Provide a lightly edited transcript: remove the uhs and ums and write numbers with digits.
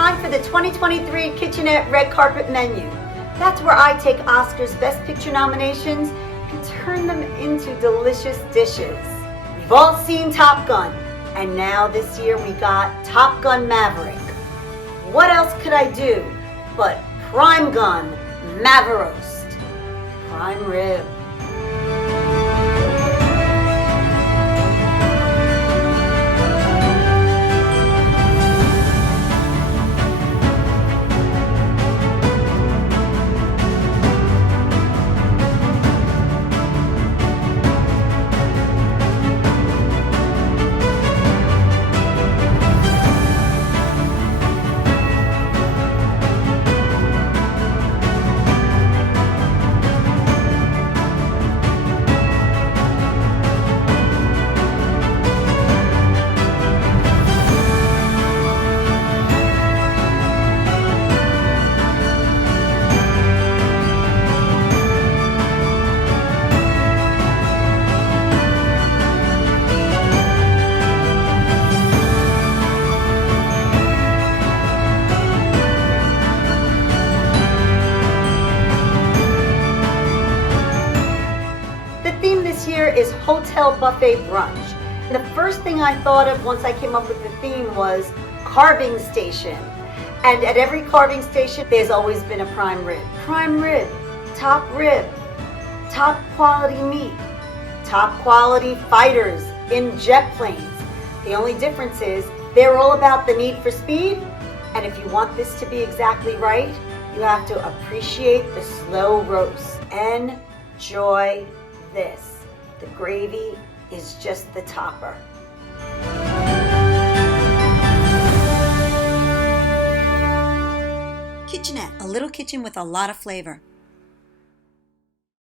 time for the 2023 KitchAnnette Red Carpet Menu. That's where I take Oscar's Best Picture nominations and turn them into delicious dishes. We've all seen Top Gun, and now this year we got Top Gun Maverick. What else could I do but Prime Gun Maveroast, prime rib. This year is Hotel Buffet Brunch. And the first thing I thought of once I came up with the theme was carving station. And at every carving station, there's always been a prime rib. Prime rib, top quality meat, top quality fighters in jet planes. The only difference is they're all about the need for speed. And if you want this to be exactly right, you have to appreciate the slow roast. Enjoy this. The gravy is just the topper. KitchAnnette, a little kitchen with a lot of flavor.